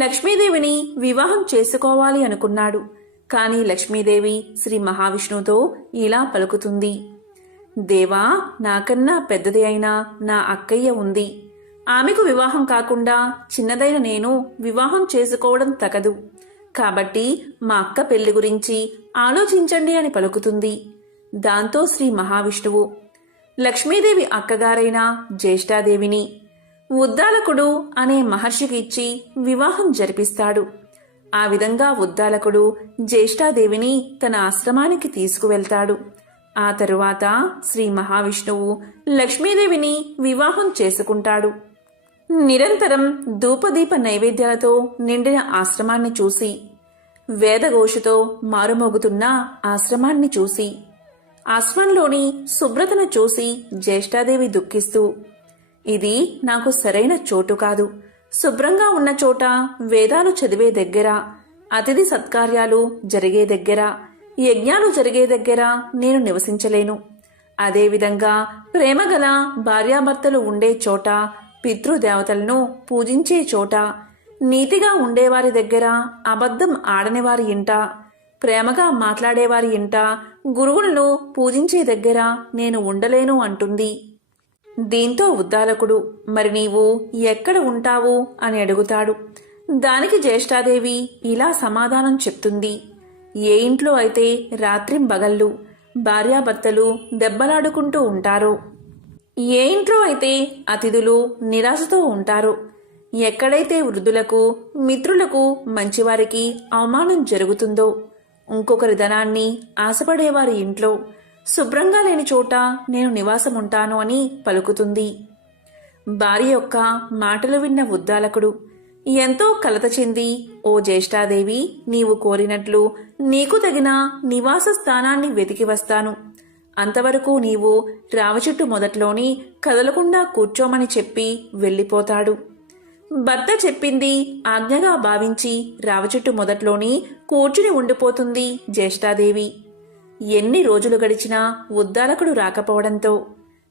లక్ష్మీదేవిని వివాహం చేసుకోవాలి అనుకున్నాడు. కాని లక్ష్మీదేవి శ్రీ మహావిష్ణువుతో ఇలా పలుకుతుంది. దేవా, నాకన్నా పెద్దది అయిన నా అక్కయ్య ఉంది. ఆమెకు వివాహం కాకుండా చిన్నదైన నేను వివాహం చేసుకోవడం తగదు. కాబట్టి మా అక్క పెళ్లి గురించి ఆలోచించండి అని పలుకుతుంది. దాంతో శ్రీ మహావిష్ణువు లక్ష్మీదేవి అక్కగారైన జ్యేష్ఠాదేవిని ఉద్దాలకుడు అనే మహర్షికి ఇచ్చి వివాహం జరిపిస్తాడు. ఆ విధంగా ఉద్దాలకుడు జ్యేష్ఠాదేవిని తన ఆశ్రమానికి తీసుకువెళ్తాడు. ఆ తరువాత శ్రీ మహావిష్ణువు లక్ష్మీదేవిని వివాహం చేసుకుంటాడు. నిరంతరం ధూపదీప నైవేద్యాలతో నిండిన ఆశ్రమాన్ని చూసి, వేదఘోషతో మారుమోగుతున్న ఆశ్రమాన్ని చూసి, ఆశ్రమంలోని శుభ్రతను చూసి జ్యేష్ఠాదేవి దుఃఖిస్తూ, ఇది నాకు సరైన చోటు కాదు. శుభ్రంగా ఉన్న చోట, వేదాలు చదివే దగ్గర, అతిథి సత్కార్యాలు జరిగే దగ్గర, యజ్ఞాలు జరిగే దగ్గర నేను నివసించలేను. అదేవిధంగా ప్రేమగల భార్యాభర్తలు ఉండే చోట, పితృదేవతలను పూజించే చోట, నీతిగా ఉండేవారి దగ్గర, అబద్ధం ఆడనివారి ఇంట, ప్రేమగా మాట్లాడేవారి ఇంట, గురువులను పూజించే దగ్గర నేను ఉండలేను అంటుంది. దీంతో ఉద్దాలకుడు, మరి నీవు ఎక్కడ ఉంటావు అని అడుగుతాడు. దానికి జ్యేష్ఠాదేవి ఇలా సమాధానం చెప్తుంది. ఏ ఇంట్లో అయితే రాత్రింబగళ్ళు భార్యాభర్తలు దెబ్బలాడుకుంటూ ఉంటారో, ఏ ఇంట్లో అయితే అతిథులు నిరాశతో ఉంటారో, ఎక్కడైతే వృద్ధులకు, మిత్రులకు, మంచివారికి అవమానం జరుగుతుందో, ఇంకొకరి ధనాన్ని ఆశపడేవారి ఇంట్లో, శుభ్రంగా లేని చోట నేను నివాసముంటాను అని పలుకుతుంది. భార్య యొక్క మాటలు విన్న ఉద్దాలకుడు ఎంతో కలత చెంది, ఓ జ్యేష్ఠాదేవి, నీవు కోరినట్లు నీకు తగిన నివాస స్థానాన్ని వెతికి వస్తాను. అంతవరకు నీవు రావచెట్టు మొదట్లోని కదలకుండా కూర్చోమని చెప్పి వెళ్ళిపోతాడు. భర్త చెప్పింది ఆజ్ఞగా భావించి రావచెట్టు మొదట్లోని కూర్చుని ఉండిపోతుంది జ్యేష్ఠాదేవి. ఎన్ని రోజులు గడిచినా ఉద్దాలకుడు రాకపోవడంతో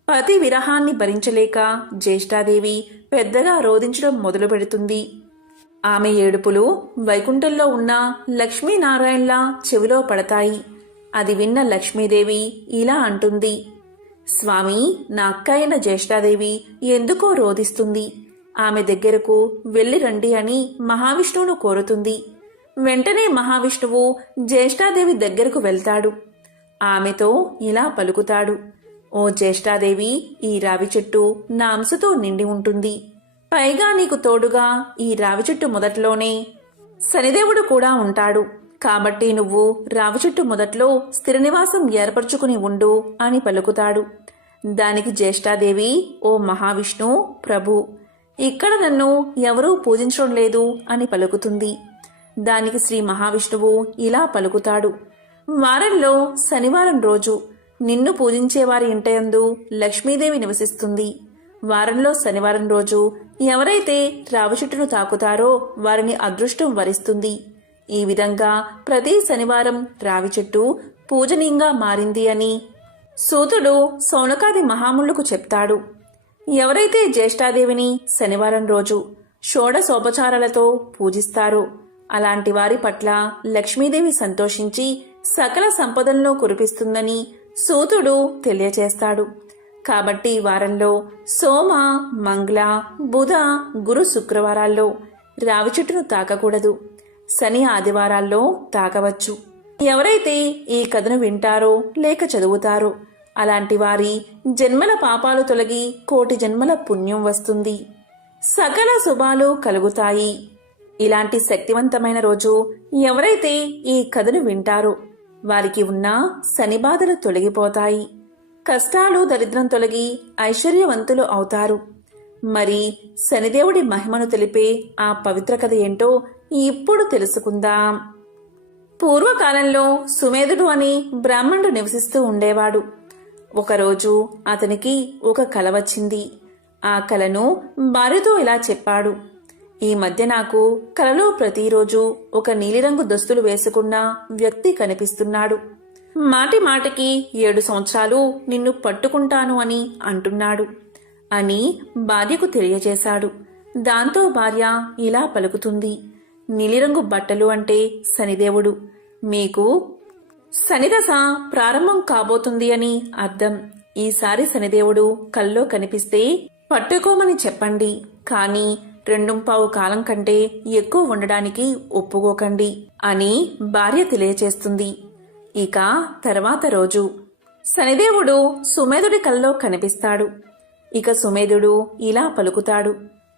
పతి విరహాన్ని భరించలేక జ్యేష్ఠాదేవి పెద్దగా రోదించడం మొదలు పెడుతుంది. ఆమె ఏడుపులు వైకుంఠంలో ఉన్న లక్ష్మీనారాయణలా చెవిలో పడతాయి. అది విన్న లక్ష్మీదేవి ఇలా అంటుంది. స్వామి, నా అక్క అయిన జ్యేష్ఠాదేవి ఎందుకో రోదిస్తుంది. ఆమె దగ్గరకు వెళ్ళి రండి అని మహావిష్ణువును కోరుతుంది. వెంటనే మహావిష్ణువు జ్యేష్ఠాదేవి దగ్గరకు వెళ్తాడు. ఆమెతో ఇలా పలుకుతాడు. ఓ జ్యేష్ఠాదేవి, ఈ రావి చెట్టు నా అంశతో నిండి ఉంటుంది. పైగా నీకు తోడుగా ఈ రావి చెట్టు మొదట్లోనే శనిదేవుడు కూడా ఉంటాడు. కాబట్టి నువ్వు రావి చెట్టు మొదట్లో స్థిర నివాసం ఏర్పరచుకుని ఉండు అని పలుకుతాడు. దానికి జ్యేష్ఠాదేవి, ఓ మహావిష్ణు ప్రభు, ఇక్కడ నన్ను ఎవరూ పూజించడం లేదు అని పలుకుతుంది. దానికి శ్రీ మహావిష్ణువు ఇలా పలుకుతాడు. వారంలో శనివారం రోజు నిన్ను పూజించేవారి ఇంటయందు లక్ష్మీదేవి నివసిస్తుంది. వారంలో శనివారం రోజు ఎవరైతే రావి చెట్టును తాకుతారో వారిని అదృష్టం వరిస్తుంది. ఈ విధంగా ప్రతి శనివారం రావి చెట్టు పూజనీయంగా మారింది అని సూతుడు సౌనకాది మహాములకు చెప్తాడు. ఎవరైతే జ్యేష్ఠాదేవిని శనివారం రోజు షోడశోపచారాలతో పూజిస్తారో అలాంటి వారి పట్ల లక్ష్మీదేవి సంతోషించి సకల సంపదలను కురిపిస్తుందని సూతుడు తెలియచేస్తాడు. కాబట్టి ఈ వారంలో సోమ, మంగళ, బుధ, గురు, శుక్రవారాల్లో రావి చెట్టును తాకకూడదు. శని, ఆదివారాల్లో తాకవచ్చు. ఎవరైతే ఈ కథను వింటారో లేక చదువుతారో అలాంటి వారి జన్మల పాపాలు తొలగి కోటి జన్మల పుణ్యం వస్తుంది. సకల శుభాలు కలుగుతాయి. ఇలాంటి శక్తివంతమైన రోజు ఎవరైతే ఈ కథను వింటారో వారికి ఉన్న శని బాధలు తొలగిపోతాయి. కష్టాలు, దరిద్రం తొలగి ఐశ్వర్యవంతులు అవుతారు. మరి శనిదేవుడి మహిమను తెలిపే ఆ పవిత్ర కథ ఏంటో ఇప్పుడు తెలుసుకుందాం. పూర్వకాలంలో సుమేధుడు అని బ్రాహ్మణుడు నివసిస్తూ ఉండేవాడు. ఒకరోజు అతనికి ఒక కల వచ్చింది. ఆ కలను భార్యతో ఇలా చెప్పాడు. ఈ మధ్య నాకు కలలో ప్రతిరోజు ఒక నీలిరంగు దుస్తులు వేసుకున్న వ్యక్తి కనిపిస్తున్నాడు. మాటి మాటికి 7 సంవత్సరాలు నిన్ను పట్టుకుంటాను అని అంటున్నాడు అని భార్యకు తెలియజేశాడు. దాంతో భార్య ఇలా పలుకుతుంది. నీలిరంగు బట్టలు అంటే శనిదేవుడు. మీకు శనిదశ ప్రారంభం కాబోతుంది అని అర్థం. ఈసారి శనిదేవుడు కల్లో కనిపిస్తే పట్టుకోమని చెప్పండి. కానీ 2.25 కాలం కంటే ఎక్కువ ఉండడానికి ఒప్పుకోకండి అని భార్య తెలియచేస్తుంది. ఇక తర్వాత రోజు శనిదేవుడు సుమేధుడి కల్లో కనిపిస్తాడు. ఇక సుమేధుడు ఇలా పలుకుతాడు.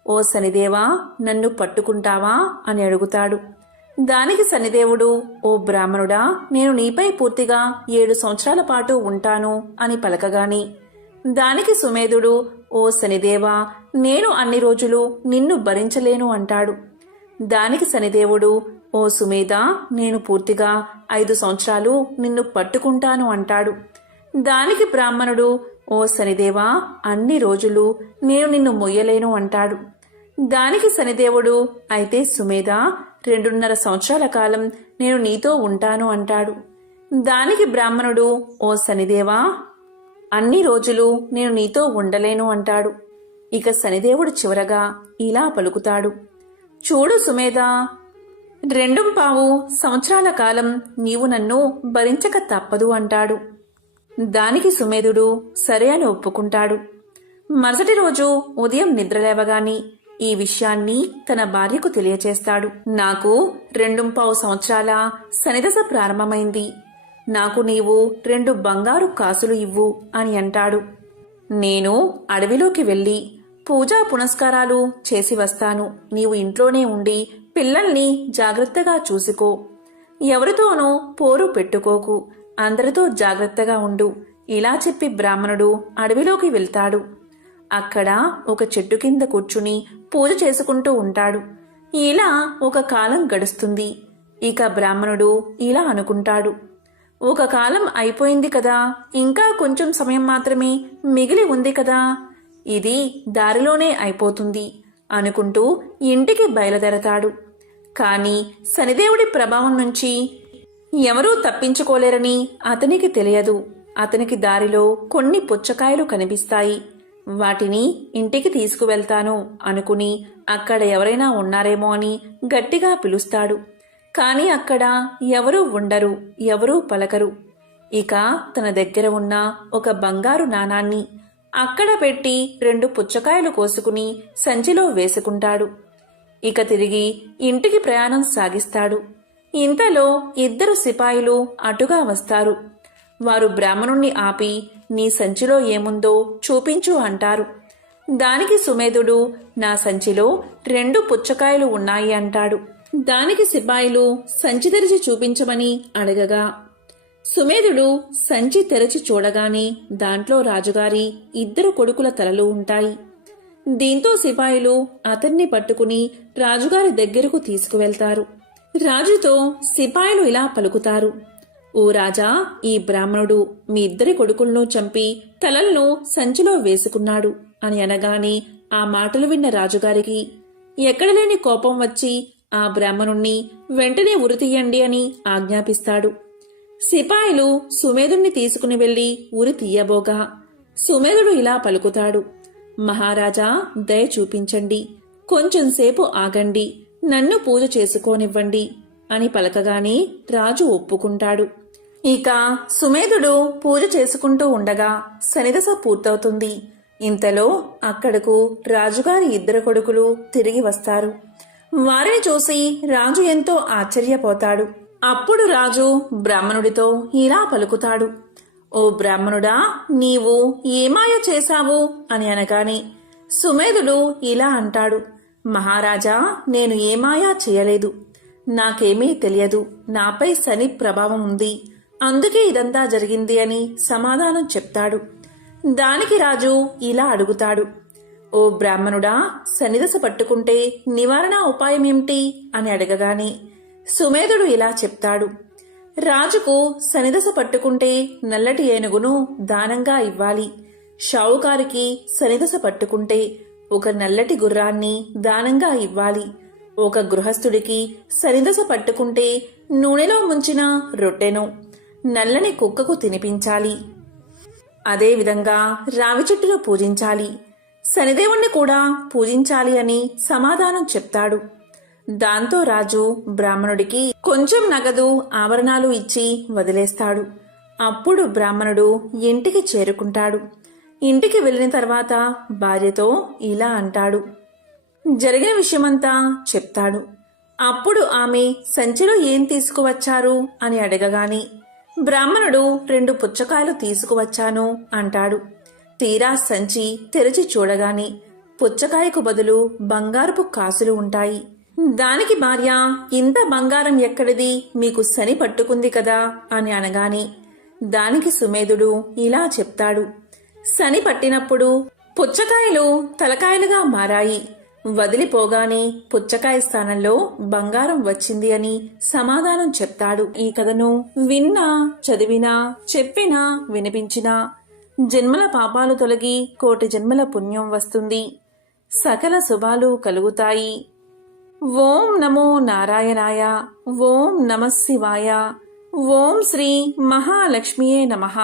ఓ శనిదేవా, నన్ను పట్టుకుంటావా అని అడుగుతాడు. దానికి శనిదేవుడు, ఓ బ్రాహ్మణుడా, నేను నీపై పూర్తిగా 7 సంవత్సరాల పాటు ఉంటాను అని పలకగాని దానికి సుమేధుడు, ఓ శనిదేవా, నేను అన్ని రోజులు నిన్ను భరించలేను అంటాడు. దానికి శనిదేవుడు, ఓ సుమేధ, నేను పూర్తిగా 5 సంవత్సరాలు నిన్ను పట్టుకుంటాను అంటాడు. దానికి బ్రాహ్మణుడు, ఓ శనిదేవా, అన్ని రోజులు నేను నిన్ను మొయ్యలేను అంటాడు. దానికి శనిదేవుడు, అయితే సుమేధ, 2.5 సంవత్సరాల కాలం నేను నీతో ఉంటాను అంటాడు. దానికి బ్రాహ్మణుడు, ఓ శనిదేవా, అన్ని రోజులు నేను నీతో ఉండలేను అంటాడు. ఇక శనిదేవుడు చివరగా ఇలా పలుకుతాడు. చూడు సుమేధ, 2.25 సంవత్సరాల కాలం నీవు నన్ను భరించక తప్పదు అంటాడు. దానికి సుమేధుడు సరే అని ఒప్పుకుంటాడు. మరుసటి రోజు ఉదయం నిద్రలేవగాని ఈ విషయాన్ని తన భార్యకు తెలియచేస్తాడు. నాకు 2.25 సంవత్సరాల శనిదశ ప్రారంభమైంది. నాకు నీవు 2 బంగారు కాసులు ఇవ్వు అని అంటాడు. నేను అడవిలోకి వెళ్ళి పూజా పునస్కారాలు చేసి వస్తాను. నీవు ఇంట్లోనే ఉండి పిల్లల్ని జాగ్రత్తగా చూసుకో. ఎవరితోనూ పోరు పెట్టుకోకు. అందరితో జాగ్రత్తగా ఉండు. ఇలా చెప్పి బ్రాహ్మణుడు అడవిలోకి వెళ్తాడు. అక్కడ ఒక చెట్టు కింద కూర్చుని పూజ చేసుకుంటూ ఉంటాడు. ఇలా ఒక కాలం గడుస్తుంది. ఇక బ్రాహ్మణుడు ఇలా అనుకుంటాడు. ఒక కాలం అయిపోయింది కదా, ఇంకా కొంచెం సమయం మాత్రమే మిగిలి ఉంది కదా, ఇది దారిలోనే అయిపోతుంది అనుకుంటూ ఇంటికి బయలుదేరతాడు. కాని శనిదేవుడి ప్రభావం నుంచి ఎవరూ తప్పించుకోలేరని అతనికి తెలియదు. అతనికి దారిలో కొన్ని పుచ్చకాయలు కనిపిస్తాయి. వాటిని ఇంటికి తీసుకువెళ్తాను అనుకుని అక్కడ ఎవరైనా ఉన్నారేమో అని గట్టిగా పిలుస్తాడు. కాని అక్కడ ఎవరూ ఉండరు, ఎవరూ పలకరు. ఇక తన దగ్గర ఉన్న ఒక బంగారు నాణాన్ని అక్కడ పెట్టి 2 పుచ్చకాయలు కోసుకుని సంచిలో వేసుకుంటాడు. ఇక తిరిగి ఇంటికి ప్రయాణం సాగిస్తాడు. ఇంతలో 2 సిపాయిలు అటుగా వస్తారు. వారు బ్రాహ్మణుణ్ణి ఆపి, నీ సంచిలో ఏముందో చూపించు అంటారు. దానికి సుమేధుడు, నా సంచిలో 2 పుచ్చకాయలు ఉన్నాయి అంటాడు. దానికి సిపాయిలు సంచి తెరిచి చూపించమని అడగగా సుమేధుడు సంచి తెరచి చూడగానే దాంట్లో రాజుగారి 2 కొడుకుల తలలు ఉంటాయి. దీంతో సిపాయిలు అతన్ని పట్టుకుని రాజుగారి దగ్గరకు తీసుకువెళ్తారు. రాజుతో సిపాయిలు ఇలా పలుకుతారు. ఓ రాజా, ఈ బ్రాహ్మణుడు మీ 2 కొడుకులను చంపి తలలను సంచిలో వేసుకున్నాడు అని అనగానే ఆ మాటలు విన్న రాజుగారికి ఎక్కడలేని కోపం వచ్చి ఆ బ్రాహ్మణుణ్ణి వెంటనే ఉరితీయండి అని ఆజ్ఞాపిస్తాడు. సిపాయిలు సుమేధుణ్ణి తీసుకుని వెళ్లి ఉరి తీయబోగా సుమేధుడు ఇలా పలుకుతాడు: మహారాజా, దయ చూపించండి, కొంచెంసేపు ఆగండి, నన్ను పూజ చేసుకోనివ్వండి అని పలకగానే రాజు ఒప్పుకుంటాడు. ఇక సుమేధుడు పూజ చేసుకుంటూ ఉండగా శనిదశ పూర్తవుతుంది. ఇంతలో అక్కడకు రాజుగారి 2 కొడుకులు తిరిగి వస్తారు. వారిని చూసి రాజు ఎంతో ఆశ్చర్యపోతాడు. అప్పుడు రాజు బ్రాహ్మణుడితో ఇలా పలుకుతాడు: ఓ బ్రాహ్మణుడా, నీవు ఏమాయ చేశావు అని అనగానే సుమేధుడు ఇలా అంటాడు: మహారాజా, నేను ఏమాయా చేయలేదు. నాకేమీ తెలియదు. నాపై శని ప్రభావం ఉంది, అందుకే ఇదంతా జరిగింది అని సమాధానం చెప్తాడు. దానికి రాజు ఇలా అడుగుతాడు: ఓ బ్రాహ్మణుడా, శనిదశ పట్టుకుంటే నివారణ ఉపాయం ఏమిటి అని అడగగానే సుమేధుడు ఇలా చెప్తాడు: రాజుకు శనిదశ పట్టుకుంటే నల్లటి ఏనుగును దానంగా ఇవ్వాలి. షావుకారికి శనిదశ పట్టుకుంటే ఒక నల్లటి గుర్రాన్ని దానంగా ఇవ్వాలి. ఒక గృహస్థుడికి శనిదశ పట్టుకుంటే నూనెలో ముంచిన రొట్టెను నల్లని కుక్కకు తినిపించాలి. అదేవిధంగా రావి చెట్టును పూజించాలి. శనిదేవుణ్ణి కూడా పూజించాలి అని సమాధానం చెప్తాడు. దాంతో రాజు బ్రాహ్మణుడికి కొంచెం నగదు, ఆభరణాలు ఇచ్చి వదిలేస్తాడు. అప్పుడు బ్రాహ్మణుడు ఇంటికి చేరుకుంటాడు. ఇంటికి వెళ్ళిన తర్వాత భార్యతో ఇలా అంటాడు. జరిగిన విషయమంతా చెప్తాడు. అప్పుడు ఆమె సంచిలో ఏం తీసుకువచ్చారు అని అడగగానే బ్రాహ్మణుడు 2 పుచ్చకాయలు తీసుకువచ్చాను అంటాడు. తీరా సంచి తెరిచి చూడగానే పుచ్చకాయకు బదులు బంగారపు కాసులు ఉంటాయి. దానికి భార్య, ఇంత బంగారం ఎక్కడిది, మీకు శని పట్టుకుంది కదా అని అనగానే దానికి సుమేధుడు ఇలా చెప్తాడు: శని పట్టినప్పుడు పుచ్చకాయలు తలకాయలుగా మారాయి. వదిలిపోగానే పుచ్చకాయ స్థానంలో బంగారం వచ్చింది అని సమాధానం చెప్తాడు. ఈ కథను విన్నా, చదివినా, చెప్పినా, వినిపించినా జన్మల పాపాలు తొలగి 1,000,000 జన్మల పుణ్యం వస్తుంది. సకల శుభాలు కలుగుతాయి. ఓం నమో నారాయణాయ. ఓం నమః శివాయ. ఓం శ్రీ మహాలక్ష్మియే నమః.